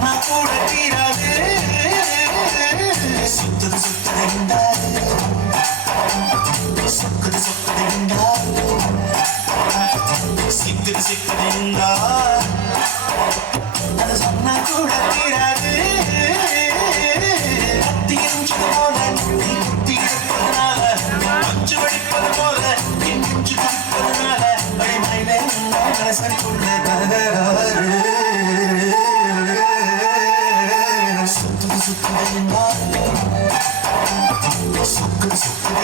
சொன்னா கூட தீராது சுத்தது சுத்தது சொக்குது சொக்குது சிக்குது சிக்குது அது சொன்னா கூட தீராது கத்தி எரிஞ்சது போல நீ குத்தி எடுப்பதனால பஞ்சு வடிப்பது போல என் நெஞ்சு குடிப்பதனால அடிமையிலே மனசனுக்குள்ள தகராறு சுத்துது சுத்துது சொக்குது சொக்குது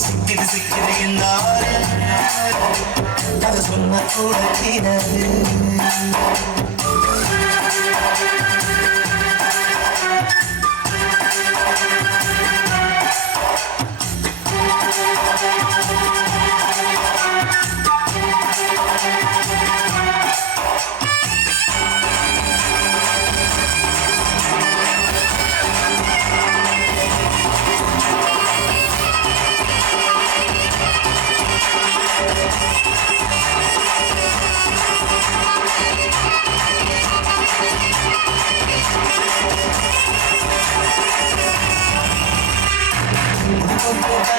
சிக்குது சிக்குது அது சொன்ன கூட தீராது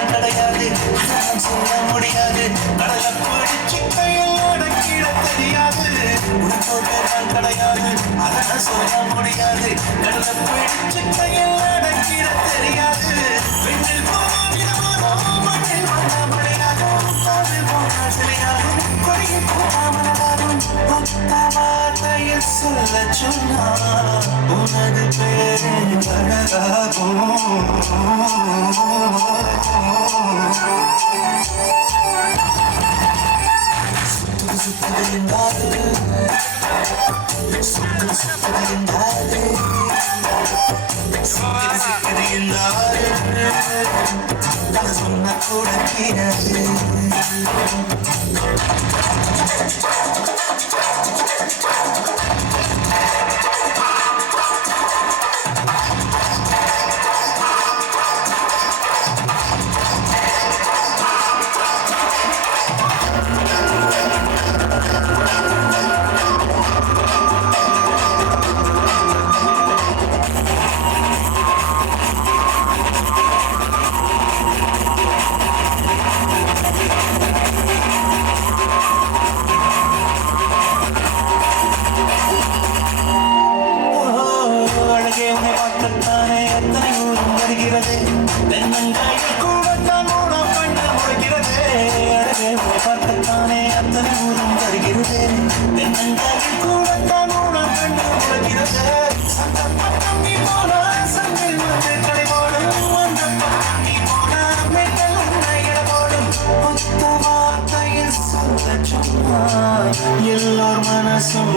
கிடையாது சொல்ல முடியாது கடலை பிடிச்சு கையில் அடக்கிட தெரியாது உனக்கோட்டதான் கிடையாது அதை சொல்ல முடியாது கடலை பிடிச்சு கையில் அடக்கிட தெரியாது பெண்ணில் போனாலும் மண்ணில் வந்தாமலையாகும் காதில் போனால் சிலையாகும் கொடியில் போகாமலாகும் ஒத்த வார்த்தையில் சொல்ல சொன்னா உனது பேரு அழகாகும் சுத்துது சுத்துது சுக்குது சுக்குது அதை சொன்ன கூட தீராது தென்னங்காயில் கூடத்தான் மூடம் கண்ணு முறைகிறது அழகே பார்க்கத்தானே அத்தனை ஊரும் தருகிறது தென்னங்காயில் கூடத்தான் மூடம் கண்ணு முறைகிறது அந்த பக்கம் நீ போனா சங்கில் வந்து கடைபோடும் அந்த பக்கம் நீ போனா மெட்டல் உன்னை இடபோடும் ஒத்த வார்த்தையில் சொல்ல சொன்னாய் எல்லோர் மனசும்